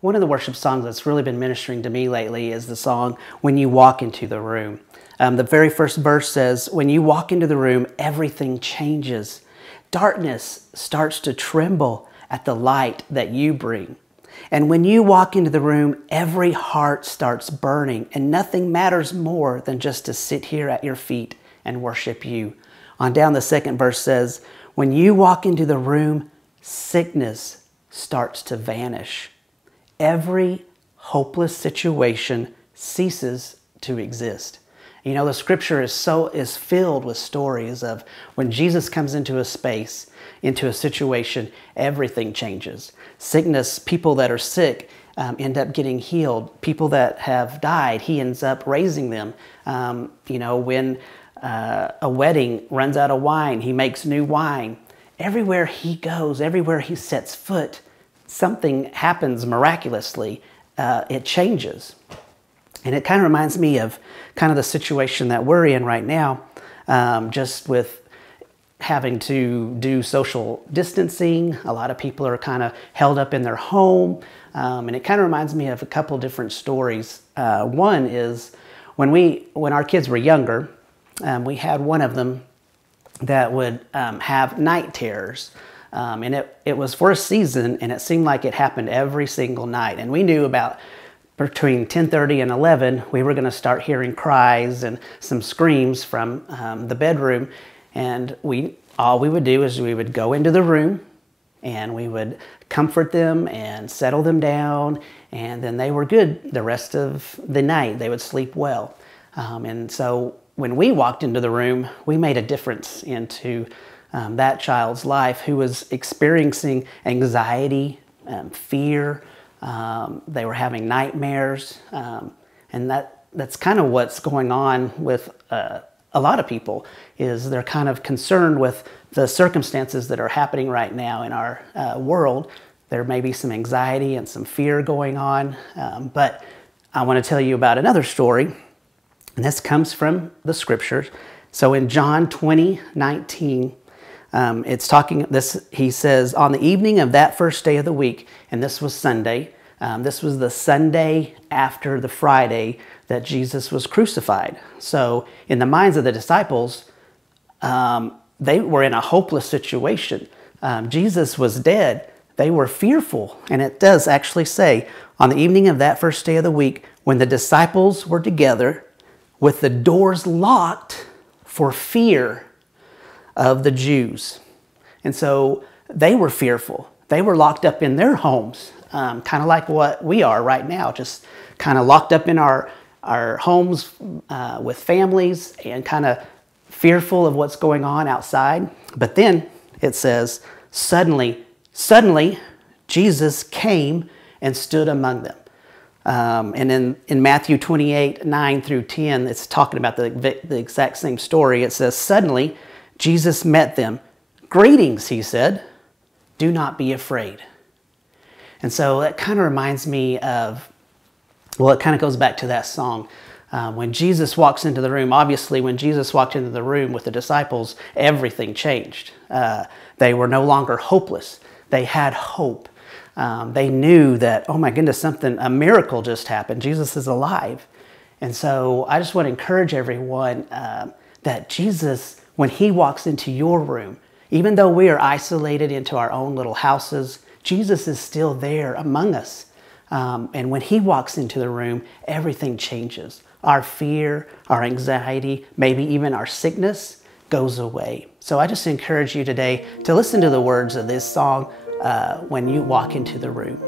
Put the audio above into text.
One of the worship songs that's really been ministering to me lately is the song, When You Walk Into the Room. The very first verse says, when you walk into the room, everything changes. Darkness starts to tremble at the light that you bring. And when you walk into the room, every heart starts burning, and nothing matters more than just to sit here at your feet and worship you. On down, the second verse says, when you walk into the room, sickness starts to vanish. Every hopeless situation ceases to exist. You know, the scripture is filled with stories of when Jesus comes into a space, into a situation, everything changes. Sickness, people that are sick end up getting healed. People that have died, he ends up raising them. When a wedding runs out of wine, he makes new wine. Everywhere he goes, everywhere he sets foot, something happens miraculously. It changes. And it kind of reminds me of kind of the situation that we're in right now, just with having to do social distancing. A lot of people are kind of held up in their home. And it kind of reminds me of a couple different stories. One is when our kids were younger, we had one of them that would have night terrors. And it was for a season, and it seemed like it happened every single night. And we knew about between 10:30 and 11, we were going to start hearing cries and some screams from the bedroom. And all we would do is we would go into the room and we would comfort them and settle them down. And then they were good the rest of the night. They would sleep well. And so when we walked into the room, we made a difference into that child's life who was experiencing anxiety, fear. They were having nightmares, and that's kind of what's going on with a lot of people, is they're kind of concerned with the circumstances that are happening right now in our world. There may be some anxiety and some fear going on, but I want to tell you about another story, and this comes from the scriptures. So in John 20:19, it's talking this. He says, on the evening of that first day of the week, and this was Sunday. This was the Sunday after the Friday that Jesus was crucified. So in the minds of the disciples, they were in a hopeless situation. Jesus was dead. They were fearful. And it does actually say, on the evening of that first day of the week, when the disciples were together with the doors locked for fear of the Jews. And so they were fearful. They were locked up in their homes, kind of like what we are right now, just kind of locked up in our homes with families and kind of fearful of what's going on outside. But then it says, suddenly, Jesus came and stood among them. And in Matthew 28:9 through 10, it's talking about the exact same story. It says, suddenly, Jesus met them. Greetings, he said. Do not be afraid. And so that kind of reminds me of, well, it kind of goes back to that song. When Jesus walks into the room, obviously when Jesus walked into the room with the disciples, everything changed. They were no longer hopeless. They had hope. They knew that, oh my goodness, a miracle just happened. Jesus is alive. And so I just want to encourage everyone that Jesus, when he walks into your room, even though we are isolated into our own little houses, Jesus is still there among us. And when he walks into the room, everything changes. Our fear, our anxiety, maybe even our sickness goes away. So I just encourage you today to listen to the words of this song when you walk into the room.